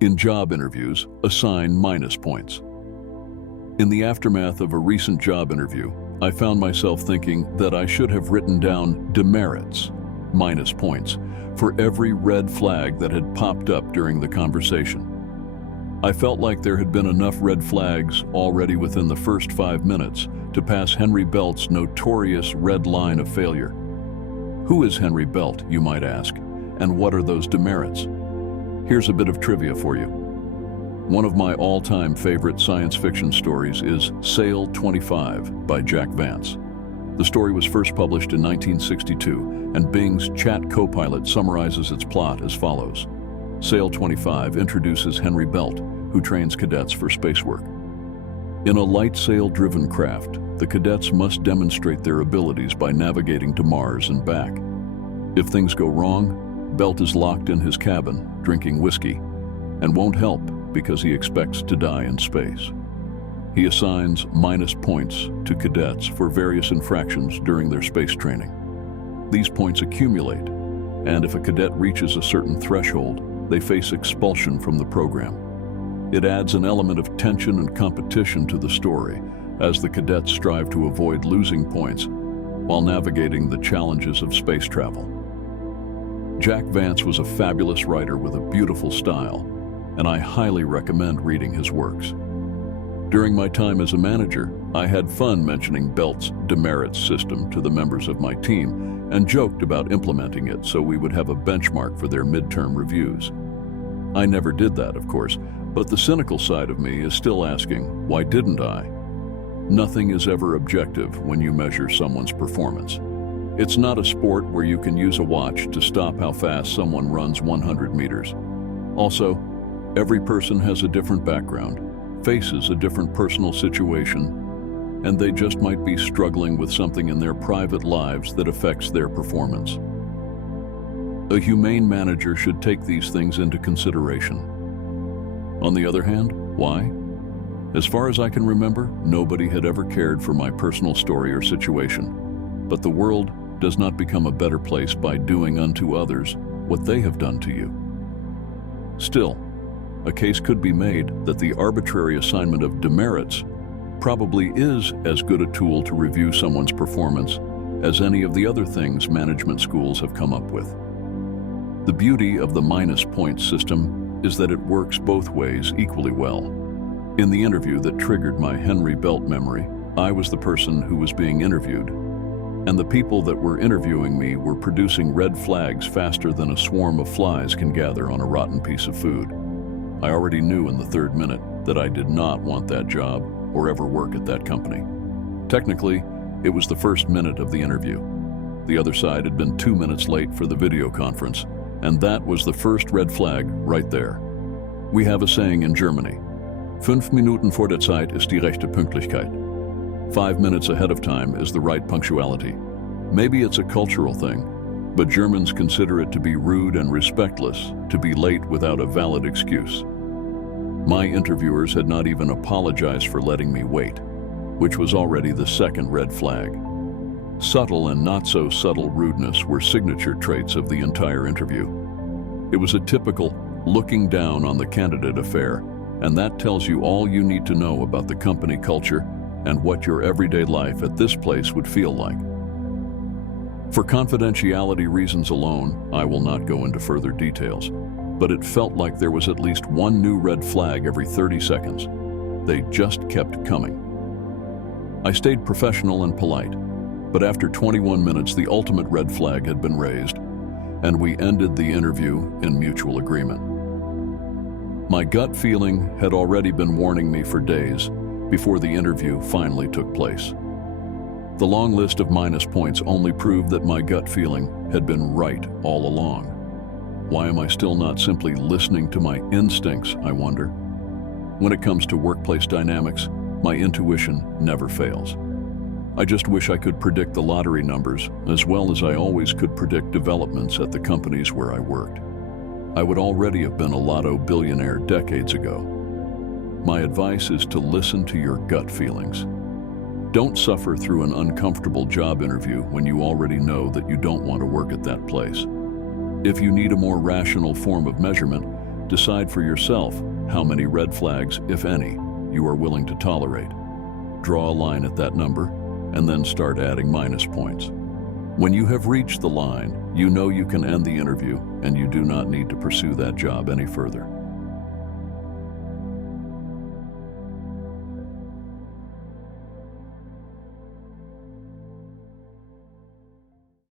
In job interviews, assign minus points. In the aftermath of a recent job interview, I found myself thinking that I should have written down demerits, minus points, for every red flag that had popped up during the conversation. I felt like there had been enough red flags already within the first 5 minutes to pass Henry Belt's notorious red line of failure. Who is Henry Belt, you might ask, and what are those demerits? Here's a bit of trivia for you. One of my all-time favorite science fiction stories is Sail 25 by Jack Vance. The story was first published in 1962, and Bing's Chat Copilot summarizes its plot as follows. Sail 25 introduces Henry Belt, who trains cadets for space work. In a light sail-driven craft, the cadets must demonstrate their abilities by navigating to Mars and back. If things go wrong, Belt is locked in his cabin, drinking whiskey, and won't help because he expects to die in space. He assigns minus points to cadets for various infractions during their space training. These points accumulate, and if a cadet reaches a certain threshold, they face expulsion from the program. It adds an element of tension and competition to the story as the cadets strive to avoid losing points while navigating the challenges of space travel. Jack Vance was a fabulous writer with a beautiful style, and I highly recommend reading his works. During my time as a manager, I had fun mentioning Belt's demerits system to the members of my team and joked about implementing it so we would have a benchmark for their midterm reviews. I never did that, of course, but the cynical side of me is still asking, why didn't I? Nothing is ever objective when you measure someone's performance. It's not a sport where you can use a watch to stop how fast someone runs 100 meters. Also, every person has a different background, faces a different personal situation, and they just might be struggling with something in their private lives that affects their performance. A humane manager should take these things into consideration. On the other hand, why? As far as I can remember, nobody had ever cared for my personal story or situation. But the world does not become a better place by doing unto others what they have done to you. Still, a case could be made that the arbitrary assignment of demerits probably is as good a tool to review someone's performance as any of the other things management schools have come up with. The beauty of the minus point system is that it works both ways equally well. In the interview that triggered my Henry Belt memory, I was the person who was being interviewed, and the people that were interviewing me were producing red flags faster than a swarm of flies can gather on a rotten piece of food. I already knew in the third minute that I did not want that job or ever work at that company. Technically, it was the first minute of the interview. The other side had been 2 minutes late for the video conference, and that was the first red flag right there. We have a saying in Germany, 5 Minuten vor der Zeit ist die rechte Pünktlichkeit. 5 minutes ahead of time is the right punctuality. Maybe it's a cultural thing, but Germans consider it to be rude and respectless to be late without a valid excuse. My interviewers had not even apologized for letting me wait, which was already the second red flag. Subtle and not so subtle rudeness were signature traits of the entire interview. It was a typical looking down on the candidate affair, and that tells you all you need to know about the company culture and what your everyday life at this place would feel like. For confidentiality reasons alone, I will not go into further details, but it felt like there was at least one new red flag every 30 seconds. They just kept coming. I stayed professional and polite, but after 21 minutes, the ultimate red flag had been raised, and we ended the interview in mutual agreement. My gut feeling had already been warning me for days before the interview finally took place. The long list of minus points only proved that my gut feeling had been right all along. Why am I still not simply listening to my instincts, I wonder? When it comes to workplace dynamics, my intuition never fails. I just wish I could predict the lottery numbers as well as I always could predict developments at the companies where I worked. I would already have been a lotto billionaire decades ago. My advice is to listen to your gut feelings. Don't suffer through an uncomfortable job interview when you already know that you don't want to work at that place. If you need a more rational form of measurement, Decide for yourself how many red flags, if any, you are willing to tolerate. Draw a line at that number, and then start adding minus points. When you have reached the line, you know you can end the interview and you do not need to pursue that job any further.